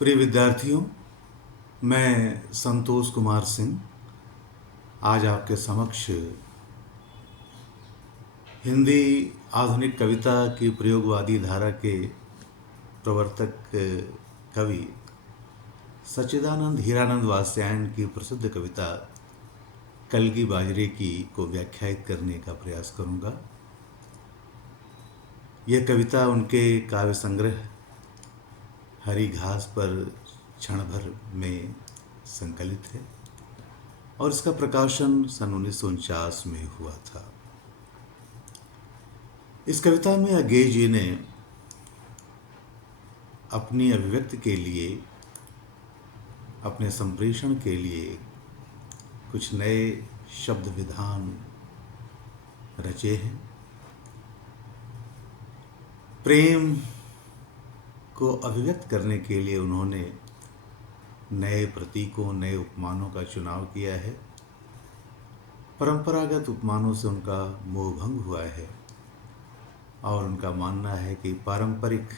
प्रिय विद्यार्थियों, मैं संतोष कुमार सिंह आज आपके समक्ष हिंदी आधुनिक कविता की प्रयोगवादी धारा के प्रवर्तक कवि सच्चिदानंद हीरानंद वात्स्यायन की प्रसिद्ध कविता कलगी बाजरे की को व्याख्यायित करने का प्रयास करूंगा। यह कविता उनके काव्य संग्रह हरी घास पर क्षण भर में संकलित है और इसका प्रकाशन सन 1949 में हुआ था। इस कविता में अज्ञेय जी ने अपनी अभिव्यक्ति के लिए, अपने संप्रेषण के लिए कुछ नए शब्द विधान रचे हैं। प्रेम को अभिव्यक्त करने के लिए उन्होंने नए प्रतीकों, नए उपमानों का चुनाव किया है। परंपरागत उपमानों से उनका मोह भंग हुआ है और उनका मानना है कि पारंपरिक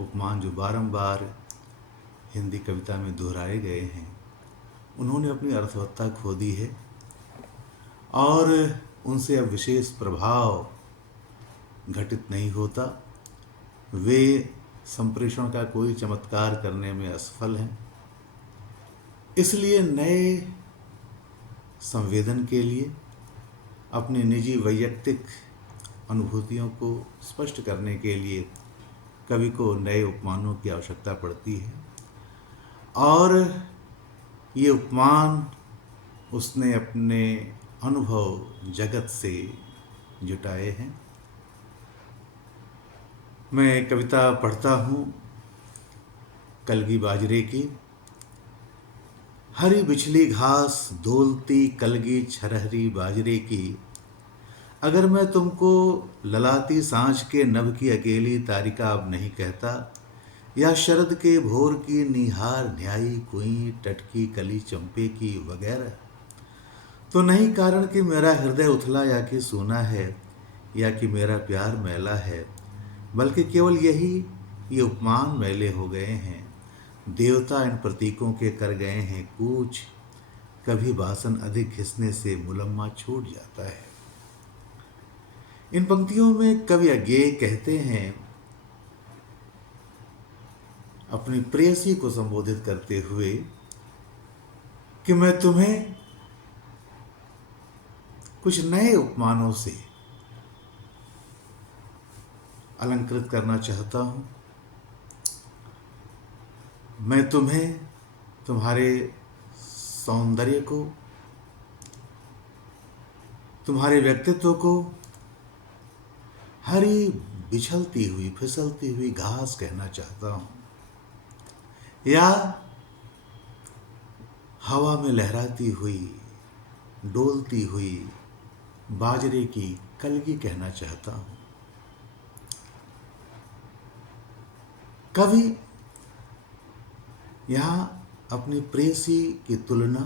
उपमान जो बारंबार हिंदी कविता में दोहराए गए हैं, उन्होंने अपनी अर्थवत्ता खो दी है और उनसे अब विशेष प्रभाव घटित नहीं होता। वे संप्रेषण का कोई चमत्कार करने में असफल हैं। इसलिए नए संवेदन के लिए, अपनी निजी वैयक्तिक अनुभूतियों को स्पष्ट करने के लिए कवि को नए उपमानों की आवश्यकता पड़ती है और ये उपमान उसने अपने अनुभव जगत से जुटाए हैं। मैं कविता पढ़ता हूँ कलगी बाजरे की। हरी बिछली घास डोलती कलगी छरहरी बाजरे की, अगर मैं तुमको ललाती सांझ के नभ की अकेली तारिका अब नहीं कहता, या शरद के भोर की निहार न्यायी कुई टटकी कली चंपे की वगैरह, तो नहीं कारण कि मेरा हृदय उथला या कि सूना है, या कि मेरा प्यार मैला है, बल्कि केवल यही ये उपमान मैले हो गए हैं। देवता इन प्रतीकों के कर गए हैं कूच, कभी बासन अधिक घिसने से मुलम्मा छूट जाता है। इन पंक्तियों में कवि अज्ञेय कहते हैं, अपनी प्रेयसी को संबोधित करते हुए, कि मैं तुम्हें कुछ नए उपमानों से अलंकृत करना चाहता हूं। मैं तुम्हें तुम्हारे सौंदर्य को, तुम्हारे व्यक्तित्व को हरी बिछलती हुई फिसलती हुई घास कहना चाहता हूं, या हवा में लहराती हुई डोलती हुई बाजरे की कलगी कहना चाहता हूं। कवि यहां अपनी प्रेयसी की तुलना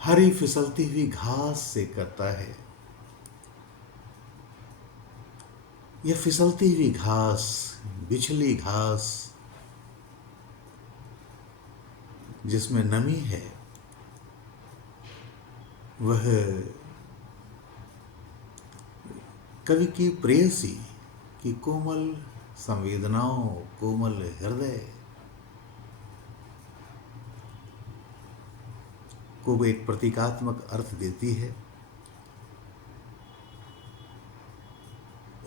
हरी फिसलती हुई घास से करता है। यह फिसलती हुई घास, बिछली घास जिसमें नमी है, वह कवि की प्रेयसी की कोमल संवेदनाओं, कोमल हृदय को वो एक प्रतीकात्मक अर्थ देती है।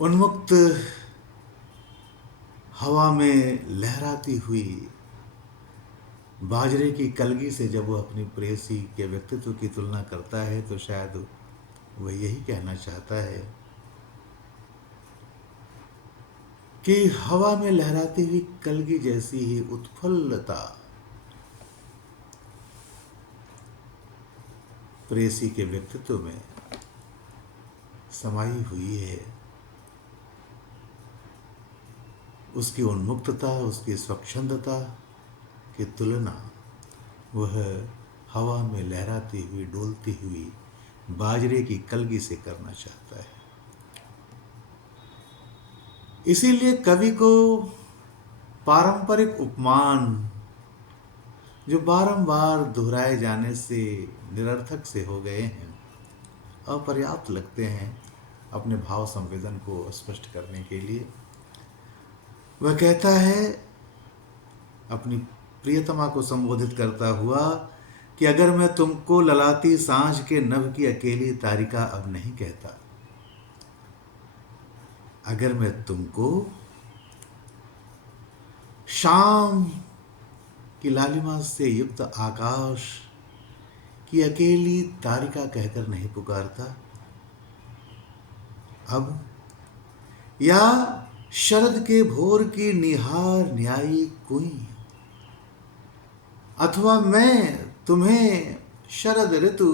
उन्मुक्त हवा में लहराती हुई बाजरे की कलगी से जब वो अपनी प्रेयसी के व्यक्तित्व की तुलना करता है, तो शायद वह यही कहना चाहता है कि हवा में लहराती हुई कलगी जैसी ही उत्फुल्लता प्रेयसी के व्यक्तित्व में समाई हुई है। उसकी उन्मुक्तता, उसकी स्वच्छंदता की तुलना वह हवा में लहराती हुई डोलती हुई बाजरे की कलगी से करना चाहता है। इसीलिए कवि को पारंपरिक उपमान जो बारंबार दोहराए जाने से निरर्थक से हो गए हैं, अपर्याप्त लगते हैं अपने भाव संवेदन को स्पष्ट करने के लिए। वह कहता है अपनी प्रियतमा को संबोधित करता हुआ कि अगर मैं तुमको ललाती सांझ के नभ की अकेली तारिका अब नहीं कहता, अगर मैं तुमको शाम की लालिमा से युक्त आकाश की अकेली तारिका कहकर नहीं पुकारता, अब या शरद के भोर की निहार न्यायी कुई, अथवा मैं तुम्हें शरद ऋतु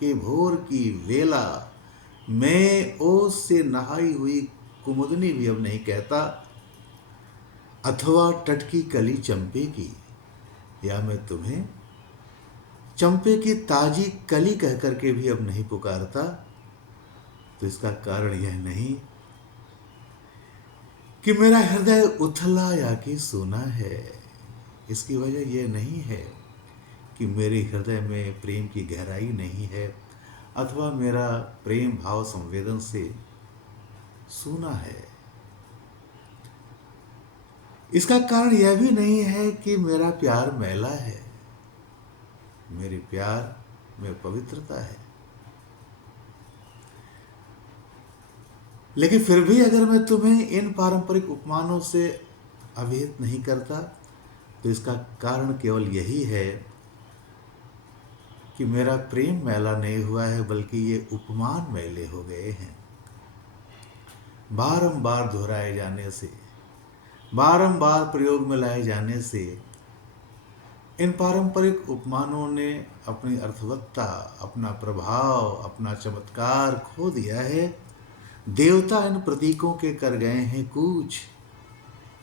के भोर की वेला में ओस से नहाई हुई कुमुदनी भी अब नहीं कहता, अथवा टटकी कली चंपे की, या मैं तुम्हें चंपे की ताजी कली कह करके भी अब नहीं पुकारता। तो इसका कारण यह नहीं कि मेरा हृदय उथला या कि सूना है, इसकी वजह यह नहीं है कि मेरे हृदय में प्रेम की गहराई नहीं है अथवा मेरा प्रेम भाव संवेदन से सूना है। इसका कारण यह भी नहीं है कि मेरा प्यार मैला है, मेरे प्यार में पवित्रता है। लेकिन फिर भी अगर मैं तुम्हें इन पारंपरिक उपमानों से अवहित नहीं करता, तो इसका कारण केवल यही है कि मेरा प्रेम मैला नहीं हुआ है, बल्कि ये उपमान मैले हो गए हैं। बारंबार दोहराए जाने से, बारंबार प्रयोग में लाए जाने से इन पारंपरिक उपमानों ने अपनी अर्थवत्ता, अपना प्रभाव, अपना चमत्कार खो दिया है। देवता इन प्रतीकों के कर गए हैं कूच,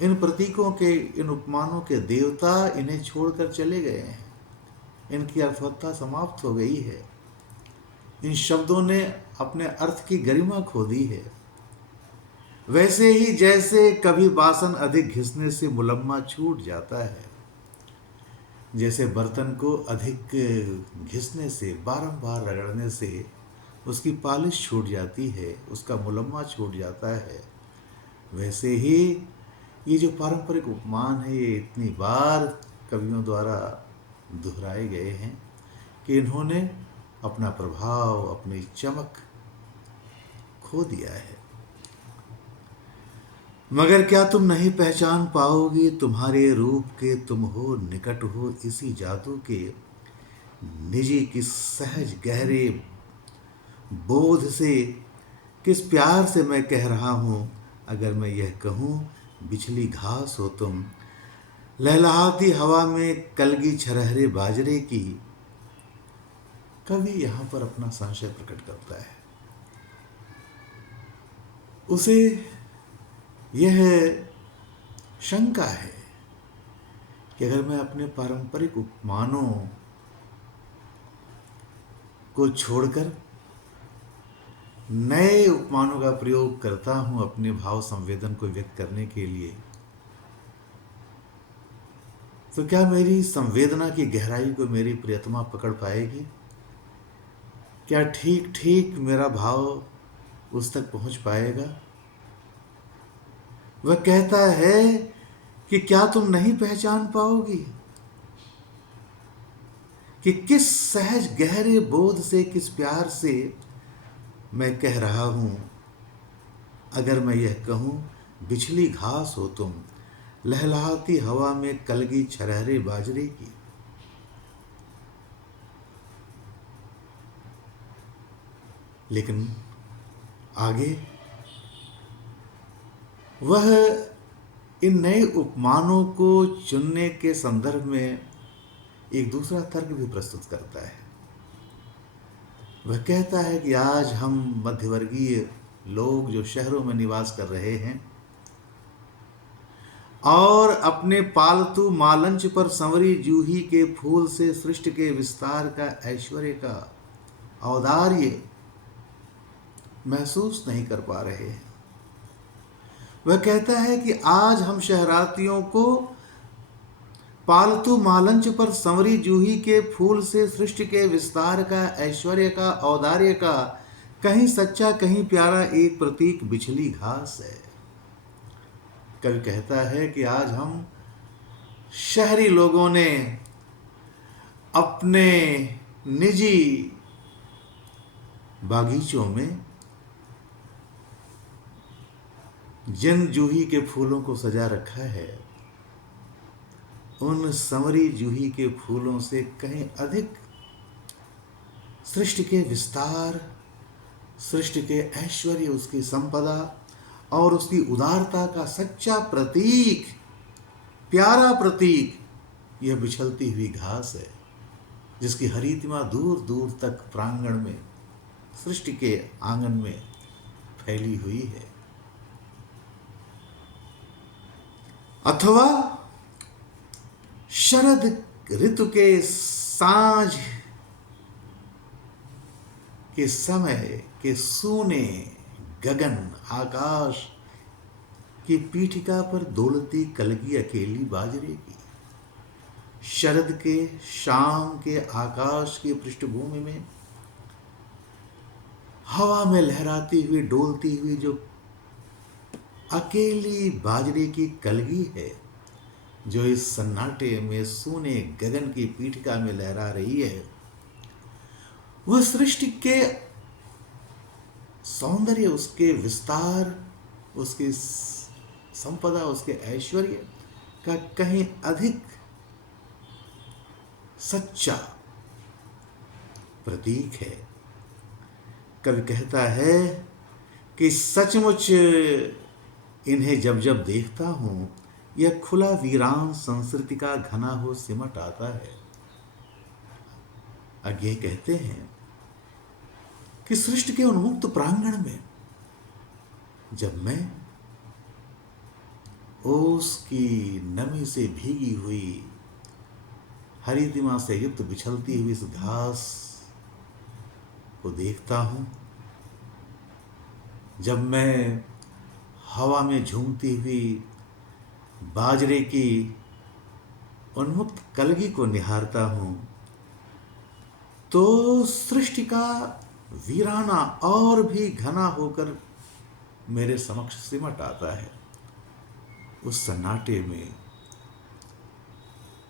इन प्रतीकों के, इन उपमानों के देवता इन्हें छोड़कर चले गए हैं, इनकी अर्थवत्ता समाप्त हो गई है। इन शब्दों ने अपने अर्थ की गरिमा खो दी है। वैसे ही जैसे कभी बासन अधिक घिसने से मुलम्मा छूट जाता है, जैसे बर्तन को अधिक घिसने से, बारंबार रगड़ने से उसकी पालिश छूट जाती है, उसका मुलम्मा छूट जाता है, वैसे ही ये जो पारंपरिक उपमान है ये इतनी बार कवियों द्वारा दोहराए गए हैं कि इन्होंने अपना प्रभाव, अपनी चमक खो दिया है। मगर क्या तुम नहीं पहचान पाओगे, तुम्हारे रूप के तुम हो निकट हो इसी जादू के, निजी किस सहज गहरे बोध से, किस प्यार से मैं कह रहा हूँ, अगर मैं यह कहूँ बिछली घास हो तुम, लहलहाती हवा में कलगी छरहरे बाजरे की। कवि यहाँ पर अपना संशय प्रकट करता है। उसे यह शंका है कि अगर मैं अपने पारंपरिक उपमानों को छोड़कर नए उपमानों का प्रयोग करता हूं अपने भाव संवेदन को व्यक्त करने के लिए, तो क्या मेरी संवेदना की गहराई को मेरी प्रियतमा पकड़ पाएगी? क्या ठीक ठीक मेरा भाव उस तक पहुंच पाएगा? वह कहता है कि क्या तुम नहीं पहचान पाओगी कि किस सहज गहरे बोध से, किस प्यार से मैं कह रहा हूं, अगर मैं यह कहूं बिछली घास हो तुम, लहलहाती हवा में कलगी छरहरे बाजरे की। लेकिन आगे वह इन नए उपमानों को चुनने के संदर्भ में एक दूसरा तर्क भी प्रस्तुत करता है। वह कहता है कि आज हम मध्यवर्गीय लोग जो शहरों में निवास कर रहे हैं और अपने पालतू मालंच पर संवरी जूही के फूल से सृष्टि के विस्तार का, ऐश्वर्य का औदार्य महसूस नहीं कर पा रहे हैं। वह कहता है कि आज हम शहरार्थियों को पालतू मालंच पर संवरी जूही के फूल से सृष्टि के विस्तार का, ऐश्वर्य का, औदार्य का कहीं सच्चा कहीं प्यारा एक प्रतीक बिछली घास है। कवि कहता है कि आज हम शहरी लोगों ने अपने निजी बागीचों में जिन जूही के फूलों को सजा रखा है, उन संवरी जूही के फूलों से कहीं अधिक सृष्टि के विस्तार, सृष्टि के ऐश्वर्य, उसकी संपदा और उसकी उदारता का सच्चा प्रतीक, प्यारा प्रतीक यह बिछलती हुई घास है, जिसकी हरितिमा दूर दूर तक प्रांगण में, सृष्टि के आंगन में फैली हुई है। अथवा शरद ऋतु के सांझ के समय के सूने गगन आकाश की पीठिका पर दौलती कलगी अकेली बाजरे की। शरद के शाम के आकाश की पृष्ठभूमि में हवा में लहराती हुई, डोलती हुई जो अकेली बाजरे की कलगी है, जो इस सन्नाटे में सूने गगन की पीठिका में लहरा रही है, वह सृष्टि के सौंदर्य, उसके विस्तार, उसकी संपदा, उसके ऐश्वर्य का कहीं अधिक सच्चा प्रतीक है। कवि कहता है कि सचमुच इन्हें जब जब देखता हूं, यह खुला वीरान संस्कृति का घना हो सिमट आता है। आगे कहते हैं कि सृष्टि के उन्मुक्त प्रांगण में जब मैं ओस की नमी से भीगी हुई, हरितिमा से युक्त बिछलती हुई इस घास को देखता हूं, जब मैं हवा में झूमती हुई बाजरे की उन्मुक्त कलगी को निहारता हूं, तो सृष्टि का वीराना और भी घना होकर मेरे समक्ष सिमट आता है। उस सन्नाटे में,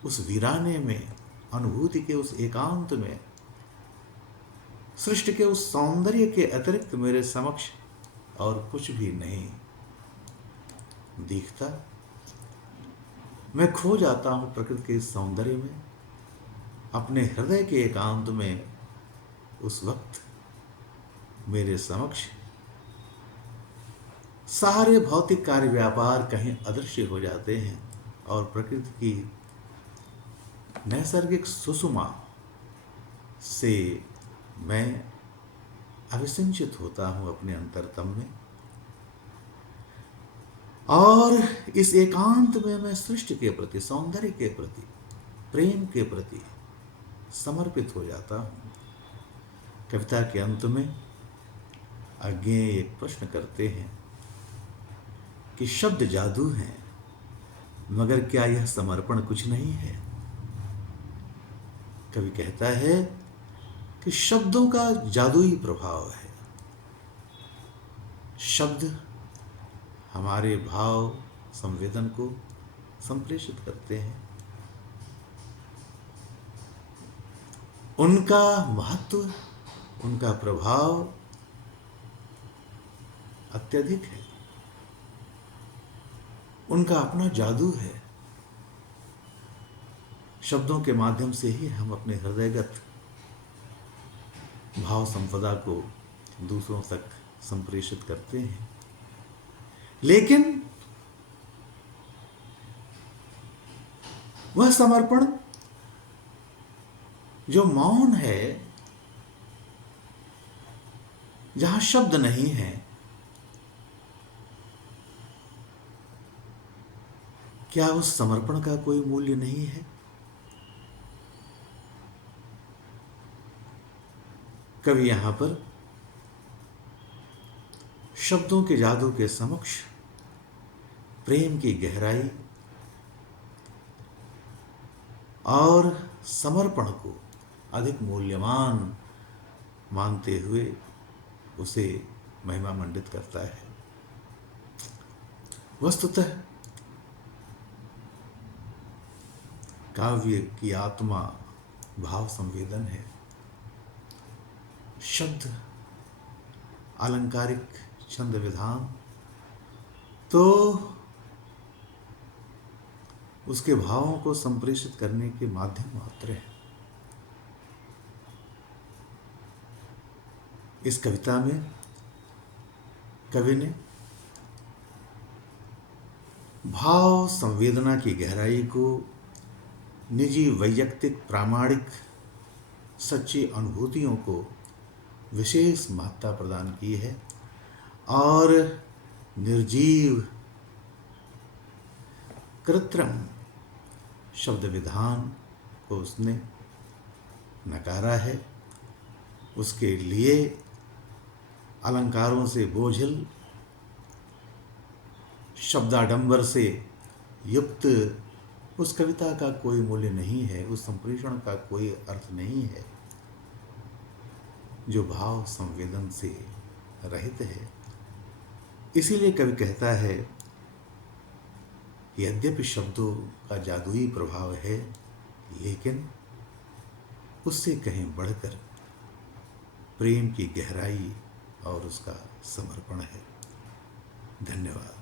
उस वीराने में, अनुभूति के उस एकांत में, सृष्टि के उस सौंदर्य के अतिरिक्त मेरे समक्ष और कुछ भी नहीं दिखता। मैं खो जाता हूं प्रकृति के सौंदर्य में, अपने हृदय के एकांत में। उस वक्त मेरे समक्ष सारे भौतिक कार्य व्यापार कहीं अदृश्य हो जाते हैं और प्रकृति की नैसर्गिक सुषमा से मैं अभिसिंचित होता हूं अपने अंतरतम में, और इस एकांत में मैं सृष्टि के प्रति, सौंदर्य के प्रति, प्रेम के प्रति समर्पित हो जाता हूं। कविता के अंत में आगे एक प्रश्न करते हैं कि शब्द जादू हैं, मगर क्या यह समर्पण कुछ नहीं है? कवि कहता है कि शब्दों का जादुई प्रभाव है। शब्द हमारे भाव संवेदन को संप्रेषित करते हैं। उनका महत्व, उनका प्रभाव अत्यधिक है। उनका अपना जादू है। शब्दों के माध्यम से ही हम अपने हृदयगत भाव संपदा को दूसरों तक संप्रेषित करते हैं। लेकिन वह समर्पण जो मौन है, जहां शब्द नहीं है, क्या उस समर्पण का कोई मूल्य नहीं है? कवि यहां पर शब्दों के जादू के समक्ष प्रेम की गहराई और समर्पण को अधिक मूल्यवान मानते हुए उसे महिमा मंडित करता है। वस्तुतः काव्य की आत्मा भाव संवेदन है। शब्द अलंकारिक छंद विधान तो उसके भावों को संप्रेषित करने के माध्यम मात्र है। इस कविता में कवि ने भाव संवेदना की गहराई को निजी वैयक्तिक प्रामाणिक सच्ची अनुभूतियों को विशेष महत्ता प्रदान की है और निर्जीव कृत्रिम शब्द विधान को उसने नकारा है। उसके लिए अलंकारों से बोझिल शब्दाडंबर से युक्त उस कविता का कोई मूल्य नहीं है, उस संप्रेषण का कोई अर्थ नहीं है जो भाव संवेदन से रहित है। इसीलिए कवि कहता है कि यद्यपि शब्दों का जादुई प्रभाव है, लेकिन उससे कहीं बढ़कर प्रेम की गहराई और उसका समर्पण है। धन्यवाद।